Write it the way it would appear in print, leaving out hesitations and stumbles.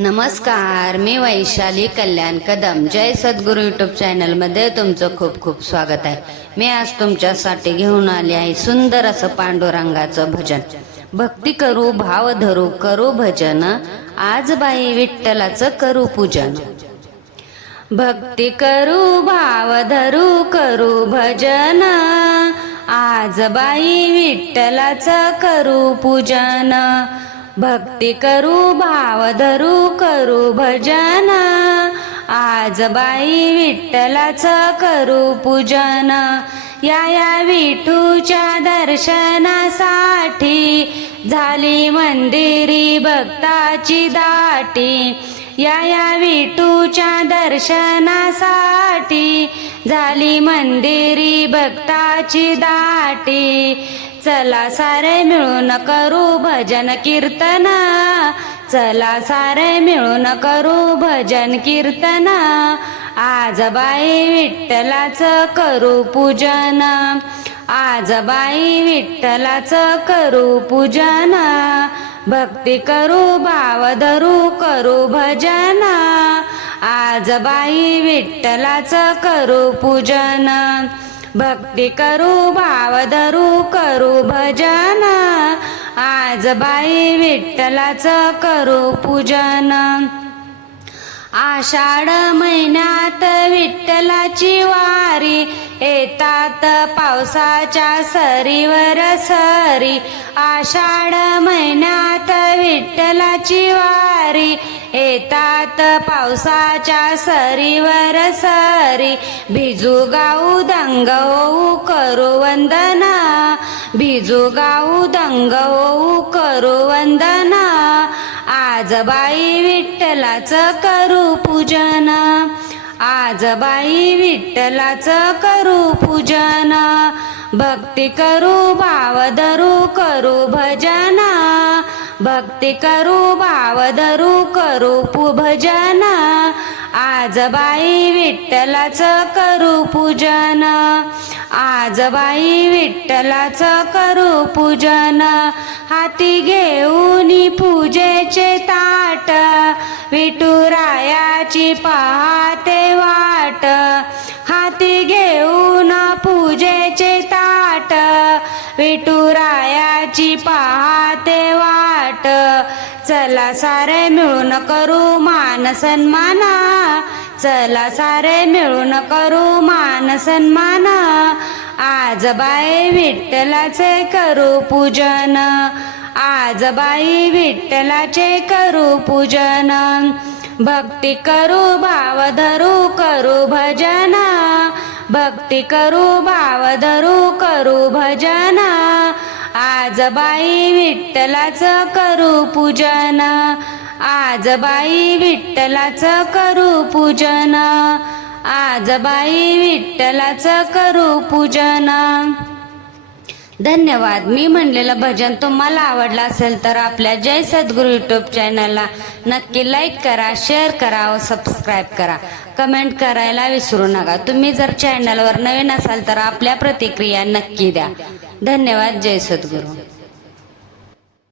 नमस्कार, मी वैशाली कल्याण कदम. जय सद्गुरू YouTube channel मध्ये तुमचं खूप खूप स्वागत आहे. मी आज तुमच्यासाठी घेऊन आले आहे सुंदर असं पांडुरंगाचं भजन. भक्ती करू भाव धरू करू भजन, आज बाई विठ्ठलाचं करू पूजन. भक्ती करू भाव धरू करू भजन, आज बाई विठ्ठलाचं करू पूजन. भक्ती करू भाव धरू करू भजन, आज बाई विठ्ठलाचं करू पूजन. या विठूच्या दर्शनासाठी झाली मंदिरी भक्ताची दाटी. या विठूच्या दर्शनासाठी झाली मंदिरी भक्ताची दाटी. चला सारे मिळून करू भजन कीर्तन, चला सारे मिळून करू भजन कीर्तन, आज बाई विठ्ठलाचं करू पूजन. आज बाई विठ्ठलाचं करू पूजन. भक्ती करू भाव धरू करू भजन, आज बाई विठ्ठलाचं करू पूजन. भक्ती करू भाव धरू करू भजन, आज बाई विठ्ठलाचं करू पूजन. आषाढ महिन्यात विठ्ठलाची वारी, येतात पावसाच्या सरीवर सरी. आषाढ महिन्यात विठ्ठलाची वारी, येतात पावसाच्या सरीवर सरी. भिजू गाऊ दंग होऊ करू वंदना, भिजू गाऊ दंग होऊ करू वंदना, आज बाई विठ्ठलाचं करू पूजन. आज बाई विठ्ठलाचं करू पूजन. भक्ती करू भाव धरू करू भजन, भक्ती करू भाव धरू करू भजन, आज बाई विठ्ठलाचं करू पूजन. आज बाई विठ्ठलाचं करू पूजन. हाती घेऊन पूजेचे ताट, विठुरायाची पाहते वाट. हाती घेऊन पूजेचे ताट, विठुरायाची पाहते वाट. चला सारे मिळून करू मान सन्मान, चला सारे मिळून करू मान सन्मान, आज बाई विठ्ठलाचे करू पूजन. आज बाई विठ्ठलाचे करू पूजन. भक्ती करू भाव धरू करू भजन, भक्ती करू भाव धरू करू भजन, आज बाई विठ्ठलाचं करू पूजन. आज बाई विठ्ठलाचं करू पूजन. आज बाई विठ्ठलाचं करू पूजन. धन्यवाद. मी म्हणलेलं भजन तुम्हाला आवडलं असेल तर आपल्या जय सद्गुरू यूट्यूब चॅनलला नक्की लाईक करा, शेअर करा व सबस्क्राईब करा. कमेंट करायला विसरू नका. तुम्ही जर चॅनलवर नवीन असाल तर आपल्या प्रतिक्रिया नक्की द्या. धन्यवाद. जय सद्गुरू.